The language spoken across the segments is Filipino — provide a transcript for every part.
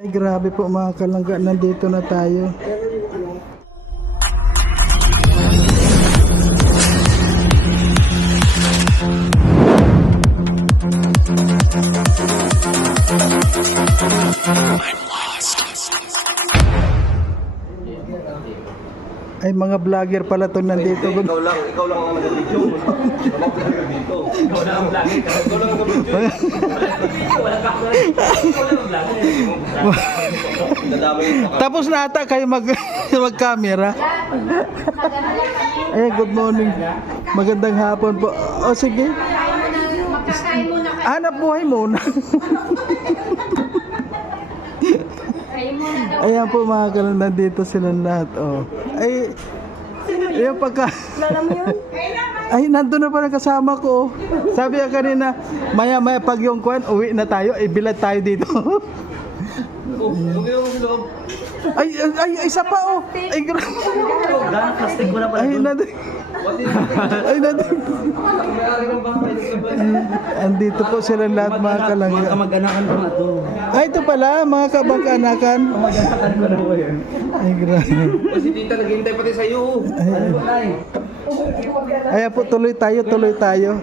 Ay grabe po mga kalangga, nandito na tayo. Ay mga vlogger pala to nandito. Ikaw lang ang nag-video. Wala vlogger dito. Ikaw lang ang vlogger. Ikaw lang ang nag-video. Wala ka. Ikaw lang ang vlogger. Tapos na ata kayo mag-camera. Ay, good morning. Magandang hapon po. O sige. Magkakain muna kayo. Hanap buhay muna. Kayo muna daw. Ayan po mga kalangga, nandito silang lahat. Oh. Ay, yung pagka... Ay, nandun na pala kasama ko. Sabi niya kanina, maya-maya pag yung kwan, uwi na tayo, ibilad tayo dito. Ay, isa pa oh. Ay, grabe. Gano'ng plastic mo na pala Ay, doon? nandun. Ay, nandun. Andito po silang lahat mga kalangga. Mga kamag-anakan ko na ito. Ay, ito pala, mga kabangkanakan. Kamag-anakan ko na po yun. Ay, grabe. Si tita naghihintay pati sa'yo. Ano ba tayo? Ayan po, tuloy tayo.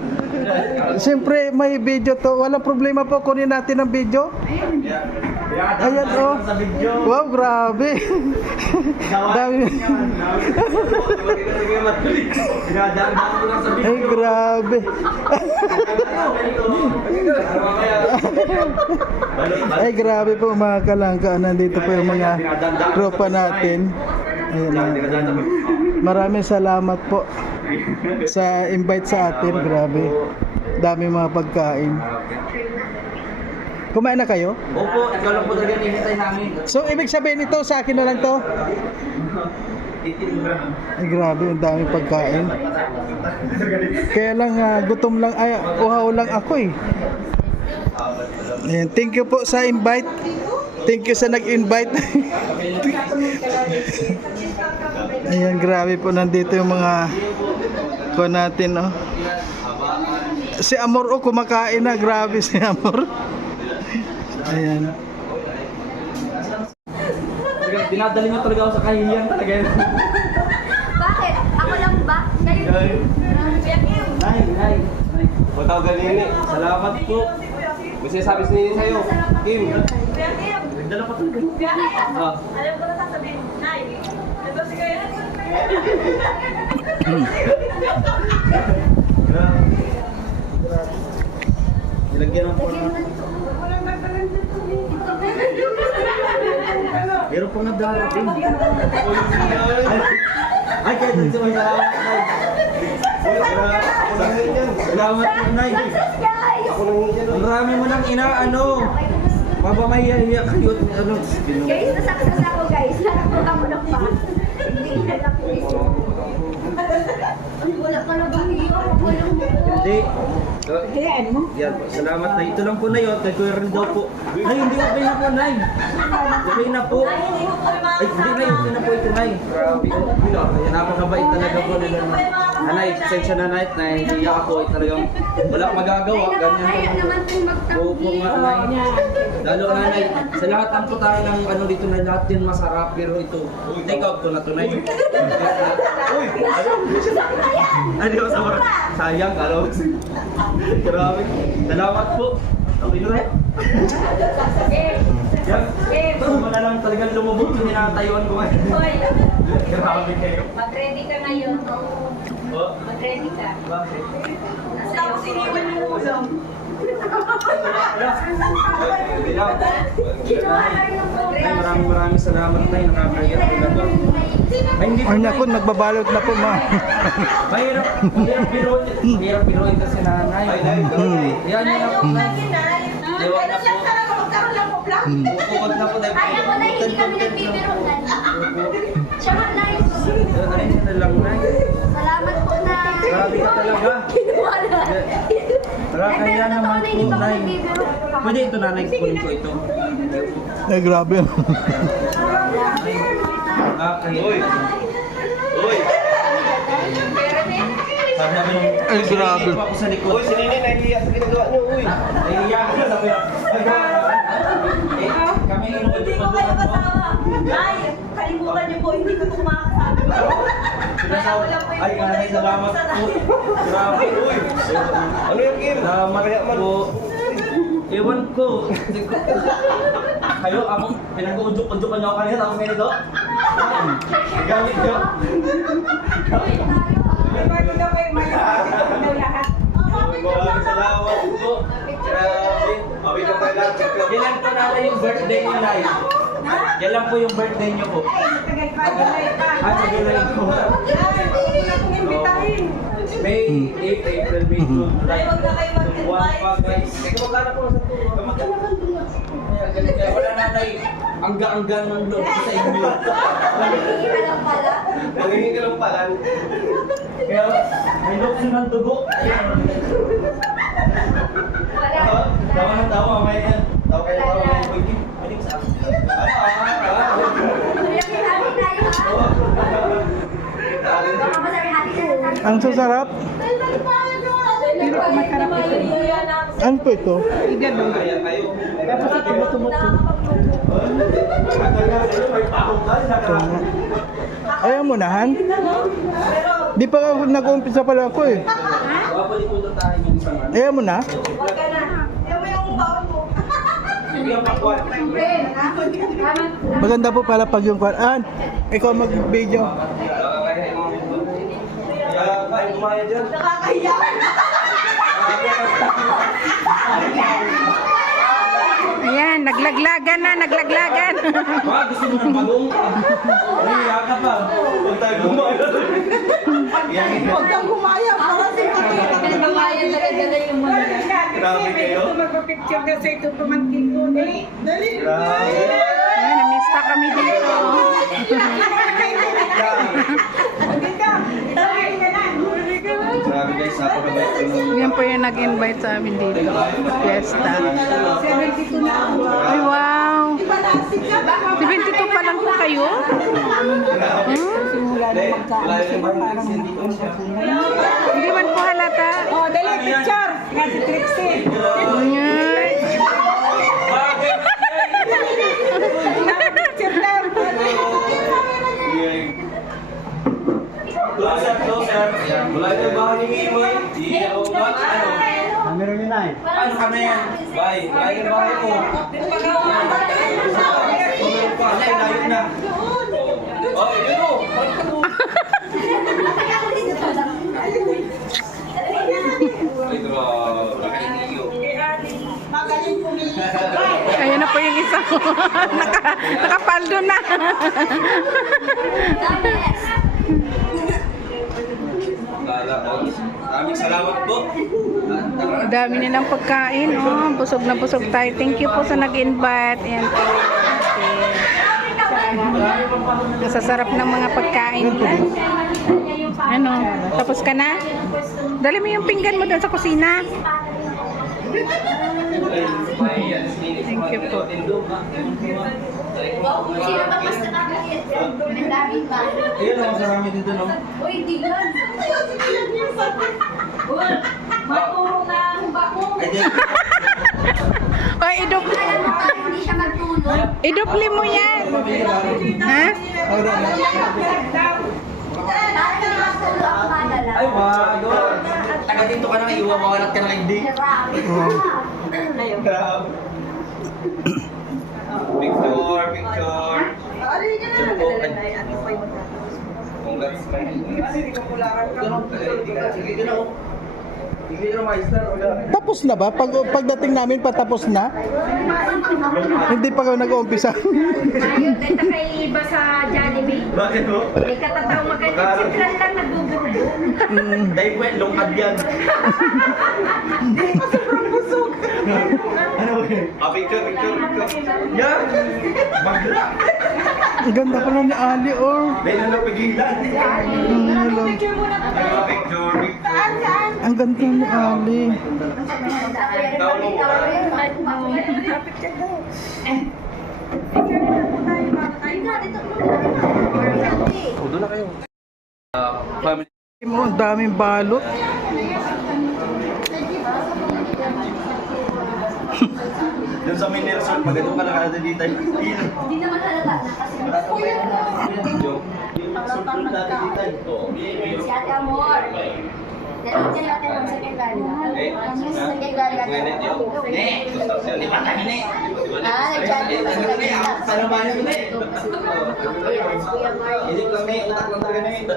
Siyempre, may video to. Walang problema po, kunin natin ang video. Ayan oh. Wow, grabe. Dami. Ay, grabe. Ay, grabe po mga kalangka. Nandito po yung mga tropa natin. Ayan, maraming salamat po sa invite sa atin. Grabe. Dami mga pagkain. Kumain na kayo? Opo, ikaw lang po talaga hinihintay namin. So, ibig sabihin ito, sa akin na lang to? Ay, grabe, ang dami pagkain. Kaya lang, gutom lang, ay, uhaw lang ako eh. Ayan, thank you po sa invite. Thank you sa nag-invite. Ayan, grabe po, nandito yung mga ko natin, oh. Si Amor, oh, kumakain na. Grabe si Amor. Ayan. Dinadali mo talaga ako sa kahihiyan talaga yun. Bakit? Ako lang ba? Kayo. Nay. Bataw galini. Salamat po. Kasi sabi si Nini sa'yo, Kim. Dala pa talaga. Alam ko na sasabihin. Nay. Ito si Kaya. Nilagyan ng po na. Meron pong nagdarating. Ay, kaya dun sa may salamat, Nay. Salamat po, Nay. Ang rami mo ng inaano. Mabamahiya kayo. Guys, nasaksak ako guys. Nakakita mo ng pa. Hindi na lang wala ka na ba? Hindi. Yan po. Salamat, Nay. Ito lang po, Nay. Kay Kuya rin daw po. Nay, hindi okay na po, Nay. Okay na po. Ay, hindi, Nay. Okay na po ito, Nay. Grabe. Ay, napakabait talaga po nila. Nay, sensya na, Nay. Nahihiya ako. Ay, talagang wala akong magagawa. Ganyan po. Opo nga, Nay. Lalo na, Nay. Sa lahat ng po tayo ng ano dito na lahat din masarap. Pero ito, take out ko na to, Nay. Uy! Ano ba sa mga sayang, ano? Grabe. Salamat po. Okay na rin. Yan. Ito mo na lang talagang lumubog yung ninatayuan ko ngayon. Hoy, Grabe kayo. mag-ready ka ngayon. Oh, Mag-ready ka. bakit? Tapos iniwan mo ulam. Ay, maraming salamat na yun. Nakakaya talaga. Ay, hindi po. Ay, naku, nagbabalot na po, ma. Mahirap biruin kasi nanay. Yan yun na po. Diwa na po. Huwag na po. Ay, ako na hindi kami nagbibiruan. Siya mag-live. Ayun na lang na. Salamat po na. Grabe ka talaga. Kinuha na. Kaya naman po, Nay. Pwede ito, nanay. Kunin ko ito. Ay, grabe. Uy! Uy! Ay, grabe. Uy, si Nini, nahihiya sa ginagawa niyo, uy. Nahihiya ka sa kami inuwi. po, hindi ko ito makakasama. Ay, nanay, salamat po. Grabe. Uy. Ano yung game? Salamat po. Ewan ko. Kayo, ako, pinag-uudok-udokan niyo ako kanina, tapos ngayon ito. Gamit niyo. Bago daw kayo daw lahat. Maraming salamat po. Grabe. Kailan po natin yung birthday niyo, Nay? Kailan po yung birthday niyo po? Tagal pa, tagal pa. Sa July po. Hindi na akong imbitahin. May 8, April, May 2, July. Huwag na kayo mag-invite. 1 pa guys. Magkano po sa tuwa? Kaya wala nanay. Angga-angga ng loob ko sa inyo. Hindi lang pala. Magiging ka lang pala. Kaya may loob ng dugo. Wala. Tawa ng tawa. May tawa kayo tawa. May balik sa akin. Hati tayo ha. Baka masabi hati tayo. Ang sasarap. Pero kung masarap ito. Ano po ito? Kaya kayo. Tapos ito buto-buto. Ayaw mo na, Han? Di pa ako nag-uumpisa pala ako eh. Papalikutan tayo yung isang ano. Ayaw mo na? Huwag ka na. Yan mo yung baon mo. Sige ang pakwan. Maganda po pala pag yung kwan. Ikaw mag-video. Kaya kayo kumaya dyan. Nakakahiya. Ayan, naglaglagan na, naglaglagan. Mga gusto mo ng bagong? Nahiya ka pa. Huwag tayo kumaya. Huwag kang gumaya. Para si Pati. Panglayan talaga yung mga. Grabe kayo. Ito magpapicture na sa ito pamangkin ko. Dali. Dali. Grabe. Ayan, namista kami dito. Dito. Dali ka na. Grabe guys, napakabait ko nung- Yan po yung nag-invite sa amin dito. Fiesta. 72 na ako. Ay, wow. Iba na, siya ba? 72 pa lang po kayo? Simula na Wala yung parang dito siya. Hindi man po halata. Oh, dali, picture. Nga si Trixie. Ayan. Picture daw. Closer, closer. Wala yung bahay ng imoy. Ano? Ano ka na yan? Bye. Wala yung bahay ko. Tumulong pa. Ay, layo na. Oh, yun o. Ay, grabe. Nakaliyo. Magaling pumili. Ayan na po yung isa ko. Nakapaldo na. Maraming salamat po. Dami nilang pagkain. Oh, busog na busog tayo. Thank you po sa nag-invite. Ayan po. Okay. Kasasarap ng mga pagkain nila. Ano? Tapos ka na? Dali mo yung pinggan mo doon sa kusina. Thank you po. Sino ba mas nakakakit? May daming ba? Ayun ang marami dito, no? Uy, di yan. Maturo na ang bako. Ay, di. Oh, Hindi siya magtulog. idupli mo yan. Ha? Bakit ka nakatulog ako madala? Ay, wag. Taga dito ka na, iwawalat ka na hindi. Picture, picture. Congrats. Sige, gano'n. Hindi ka na maestar. Tapos na ba? Pagdating namin patapos na? Hindi pa ako nag-uumpisa. Ayun, dito kay iba sa Jollibee. Bakit mo? May katataw maganda. Sitran lang nagbububo. Dahil po, lungkad yan. Ano ba yun? Picture, picture, picture. Yan! Magla! Ang ganda pala ni Ali, oh. Dahil na napigilan. Hello. Picture muna. Picture, picture. Ang ganda ni Ali. Doon na kayo. Family. Mo, ang daming balot. Doon sa mini resort, magandang ka lang natin dito. Hindi naman halata na kasi Yung resort natin dito. si Ate Amor. Dalawa siya natin ang second gala. Second gala. Nag-chat din sa kanila. Ano ba yun? Yes, Kuya Mark. Hindi ko kami, utak lang talaga na ito.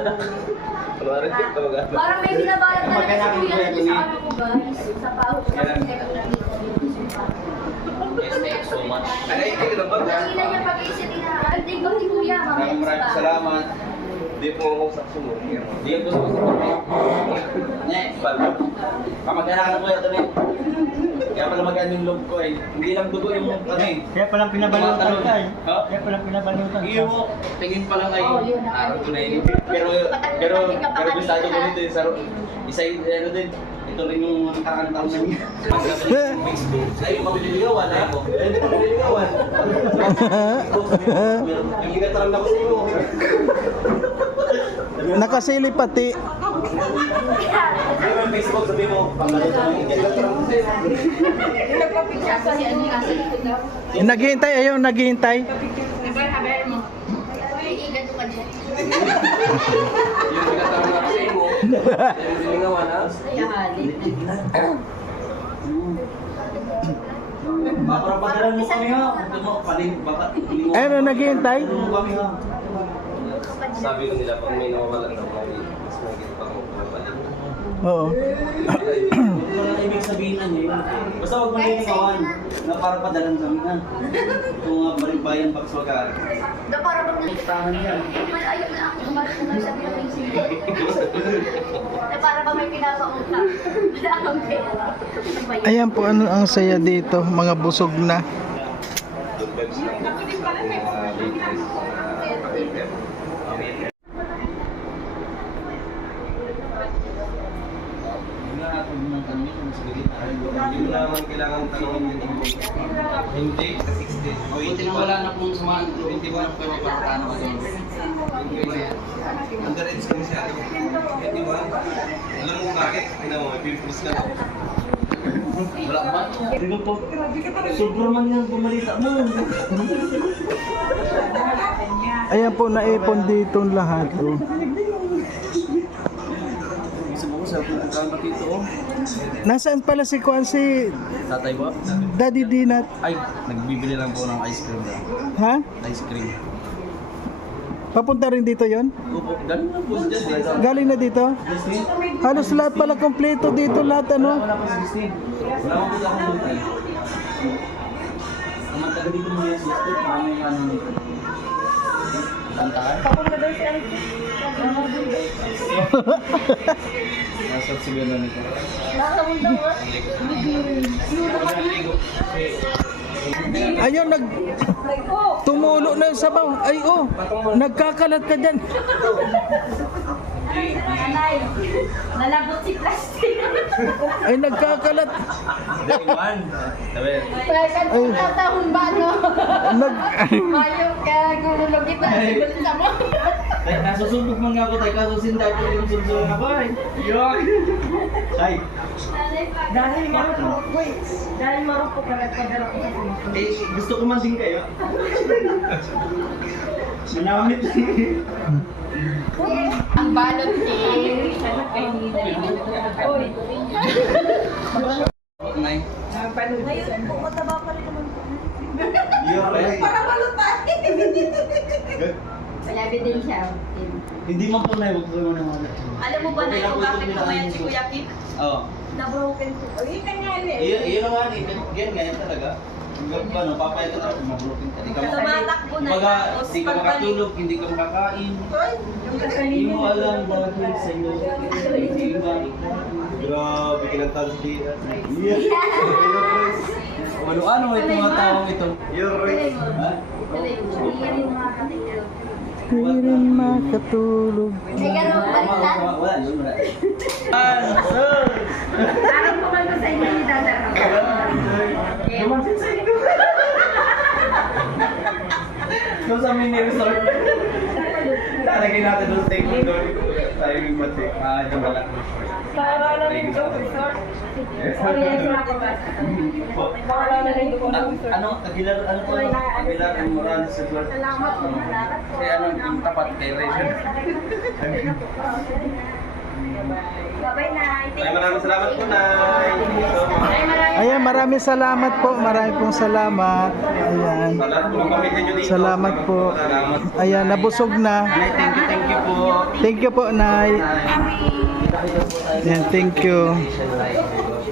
Parang may binabalot talaga si Kuya dito sa ano ko guys. Sa pahot kasi nakita dito. So much. Ay, hindi ka ba? Kanina niya pag-iisip na, ang tingko ni Kuya, mamaya Maraming salamat. Di po ako sa sumo. Di po sa sumo. Next, kamag-anak ko ito na. Kaya pala maganda yung loob ko eh. Hindi lang dugo yung ano eh. Kaya palang pinabalutan ka eh. Ha? Kaya palang pinabalutan ka. Iyo mo, tingin pa lang ay araw ko na yun. Pero gustado ko nito yung saro. Isa yung ano din. Ito rin yung kakantang na niya. Ay, yung pabililigawan ha? Hindi pabililigawan. Yung ingatang na ko sa iyo. Nakasili pati. Ay, may Facebook, sabi mo, panggalit na yung ingatang ko sa iyo. Kasi ano yung nasa likod daw. Naghihintay, ayun, naghihintay. Ay, ganito ka dyan. Yung ingatang na ko sa iyo. Yung pabililigawan ha? Ay, ahalik. Mapapadalan mo kami ha. Ito mo, paling, baka, Ayun, naghihintay. kami ha. Sabi ko nila, pag may nawawalan daw, mas magiging pang mapapalik. Oo. Wala na ibig sabihin na niya yun. Basta huwag mong linigawan na para padalan kami ha. Kung nga balikbayan pagswagaan. Da para bang Tahan yan. Ayaw na ako kumalit mo lang sabi ng isip. Na para bang may pinapautang. Wala akong pera. Ano ba yun? Ayan po, ano ang saya dito, mga busog na. Hindi mo naman kailangan tanongin yung hindi, sa 60. Buti na wala na pong sumaan. 21 pa yung patatano ko doon. Underage kami siya. 21. Alam mo bakit? Tingnan mo, may pimples ka na. Wala ba? Dito po. Sobrang man yan pumalita mo. Ayan po, naipon dito lahat. Oh. Isa mo ko sa pupuntahan pa dito. Nasaan pala si Kwan, si Tatay ba? Daddy Dinat? Ay, nagbibili lang po ng ice cream lang. Ha? Ice cream. Papunta rin dito yon? Opo, galing na po siya. Galing na dito? Halos lahat pala kompleto dito, lahat ano? Wala pa si Steve. Wala akong kita akong lupa. Ang taga dito mo yung sister, may ano nito. Kantahan? Nasa siguro nito. Ayun, tumulo na yung sabaw. Ay, oh, nagkakalat ka dyan. Nanay, nalabot si plastic. Ay, nagkakalat. Iwan. Sabi. Ay, tatahon ba, no? Nag... Mayo, kaya gululog kita. Siguro sa mo. Nasusumbog man nga ako tayo, kaso sinday ko yung susunod na ba eh. Yok! Ay! Dahil marupok ka nagpadala ko sa mga. Eh, gusto ko man din kayo. Manamit lang. Ang balot eh. Nay. Mataba pa rin naman. Yok eh. Para malutay. Wala din siya. Hindi man po na, huwag ko naman naman. Alam mo ba na yung bakit kumayan si Kuya Kip? Oo. Na-broken ko. Ay, kanya eh. Iyon naman eh. Ganyan talaga. Hanggang ba, no? Papayag ka na, mabroken ka. Di ka Tumatakbo na. Baga, Tapos di ka pagbalik. makatulog, hindi ka makakain. Hindi mo alam dahil sa iyo. Grabe, kinantalo di. Ano may tumatawang ito? Tuloy mo. Ha? Tuloy mo. Hindi rin makakatulog. Hindi rin makatulog. Ay, gano'n baliktad. Wala, yun wala. Parang pumalito sa inyo ni Dada. Kung sa mini resort. Talagay natin doon steak doon. Tayo yung bati. Yung wala. Ano? Aguilar, ano po? Aguilar and Morales. Salamat po. Kaya ano, yung tapat kay Rachel. Bye-bye, Nay. Ay, maraming salamat po, Nay. Ayan, maraming salamat po. Maraming pong salamat. Ayan. Salamat po ang pamilya nyo dito. Salamat po. Salamat. Ayan, nabusog na. Nay, thank you po. Thank you po, Nay. Ayan, thank you.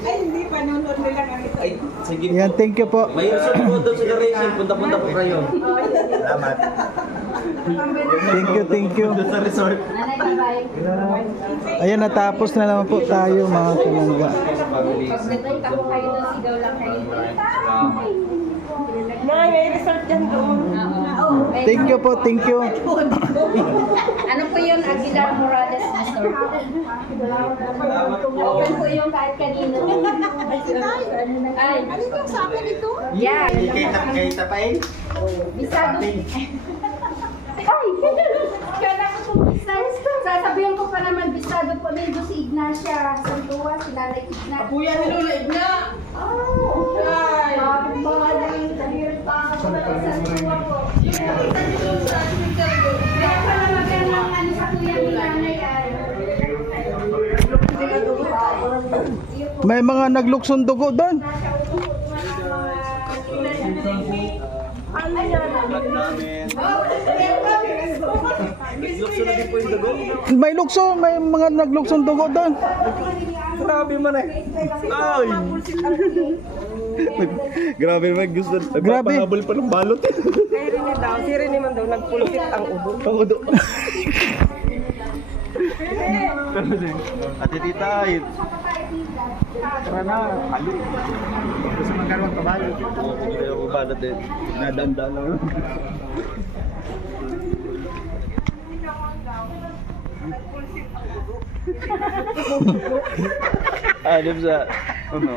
Ay, hindi pa nunod nila ng ito. Ay, sige po. Ayan, thank you po. May resort po doon sa Rachel. Punta-punta po kayo. Salamat. Thank you, thank you. Doon sa resort. Nanay, bye-bye. Ayan, natapos na naman po tayo mga kalangga. Pagdating ka po kayo doon, sigaw lang kayo. Nay, may resort dyan doon. Thank you po, thank you. Ano po yun? Aguilar Morales Resort. Open po yung kahit kanino. Ay, ano yung sa akin ito? Yeah. Kay Tapay? Bisado. Ay! Kaya ko po bisado. Sasabihin ko pa naman bisado po din si Ignacia Santua, si Nanay Ignacia. Kuya ni Lola Igna. Oh! Ay! Bahay! Dahil pa ako sa Santua po. Kaya pala magandang ano sa kuya ni Nanay ay. May mga nagluksong dugo doon. Ano yan? Lukso na din po yung dugo. May lukso, may mga nagluksong dugo doon. Grabe man eh. Ay! Grabe naman gusto. Grabe. Nagpapahabol pa ng balot. Si Rene daw, nagpulpit ang ubo. Pangudo. Ate Tita, Tara na, halo. Gusto magkaroon ka balo. yung balot din. Nadanda lang. Adam sa ano?